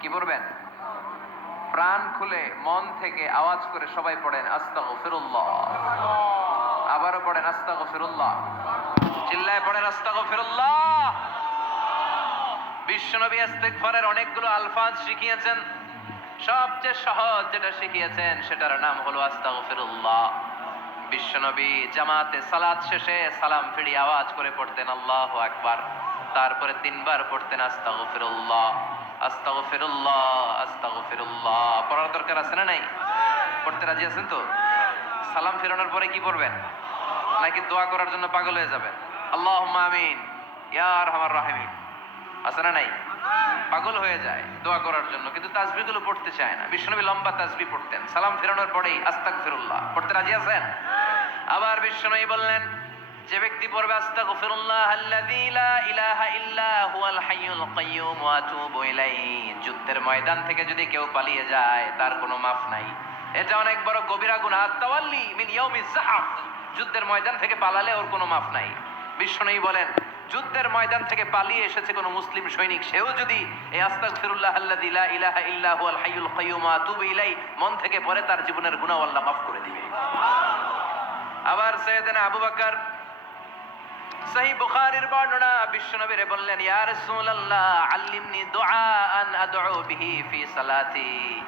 কি পড়বেন প্রাণ খুলে মন থেকে আওয়াজ করে সবাই পড়েন, আস্তাগফিরুল্লাহ। আবারও পড়েন, আস্তাগফিরুল্লাহ। চিল্লায় পড়েন, আস্তাগফিরুল্লাহ। বিশ্বনবী ইস্তেগফারের অনেকগুলো আলফাজ শিখিয়েছেন। সবচেয়ে সহজ যেটা শিখিয়েছেন, সেটার নাম হলো আস্তাগফিরুল্লাহ। বিশ্বনবী জামাতে সালাত শেষে সালাম ফিরি আওয়াজ করে পড়তেন, আল্লাহু আকবার। তারপরে তিনবার পড়তেন আস্তাগফিরুল্লাহ আস্তাগফিরুল্লাহ আস্তাগফিরুল্লাহ। পড়ার দরকার আছে না নাই? পড়তে রাজি আছেন তো? সালাম ফেরানোর পরে কি পড়বেন? নাকি দোয়া করার জন্য পাগল হয়ে যাবেন? আল্লাহ আমিন। ইয়ার আরহামার রাহিমিন। আছে না নাই? পাগল হয়ে যায় দোয়া করার জন্য, কিন্তু তাসবিগুলো পড়তে চায় না। বিশ্বনবী লম্বা তাসবি পড়তেন। সালাম ফেরানোর পরেই আস্তাক ফিরুল্লাহ পড়তে রাজি আছেন? আবার বিশ্বনবী বললেন যে ব্যক্তি পড়বে, আস্তাগফিরুল্লাহ আল্লাযী লা ইলাহা ইল্লা হুয়াল হাইয়ুল কাইয়্যুম ওয়া আতুবু ইলাইহি। যুদ্ধের ময়দান থেকে যদি কেউ পালিয়ে যায়, তার কোনো মাফ নাই। এটা অনেক বড় কবিরা গুনাহ তাওয়াল্লি মিন ইয়াউমিজ জাহাফ যুদ্ধের ময়দান থেকে পালালে ওর কোনো মাফ নাই। বিশ্বনবী বলেন, যুদ্ধের ময়দান থেকে পালিয়ে এসেছে কোনো মুসলিম সৈনিক। সেও যদি এই আস্তাগফিরুল্লাহ আল্লাযী লা ইলাহা ইল্লা হুয়াল হাইয়ুল কাইয়্যুম ওয়া আতুবু ইলাইহি, মন থেকে পড়ে তার জীবনের গুনাহ আল্লাহ মাফ করে দিবে। আবার সৈয়দনা আবু বকর সহি বুখারির বর্ণনা, বিশ্বনবীরে বললেন, ইয়া রাসূলুল্লাহ, আল্লিমনি দুআআন আদউ বিহি ফি সালাতি।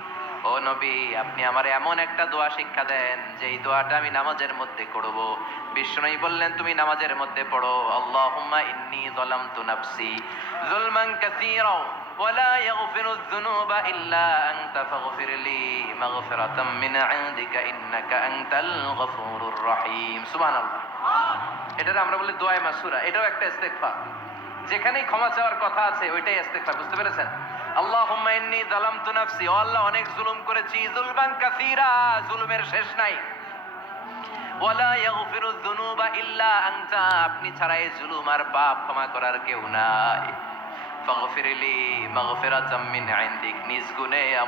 ও নবী, আপনি আমার এমন একটা দোয়া শিক্ষা দেন যে এই দোয়াটা আমি নামাজের মধ্যে করব। বিশ্বনবী বললেন, তুমি নামাজের মধ্যে পড়ো। আল্লাহুম্মা ইন্নী যালামতু নাফসি। যুলমান কাসীরা। ولا يغفر الذنوب إلا أنت فاغفر لي مغفرة من عندك إنك أنت الغفور الرحيم سبحان الله এটার আমরা বলি দোয়ায় মাসুরা এটাও একটা ইস্তেগফার যেখানেই ক্ষমা চাওয়ার কথা আছে ওইটাই ইস্তেগফার বুঝতে পেরেছেন আল্লাহুম্মা ইন্নী যালামতু নাফসি ও আল্লাহ অনেক জুলুম করেছি যুলবান কাসীরা জুলুমের শেষ নাই ওয়ালা ইয়াগফিরু যুনুবা ইল্লা আনতা আপনি ছাড়া এই জুলুম আর পাপ ক্ষমা করার কেউ নাই فاغفر لي مغفرة من عندك. نسجني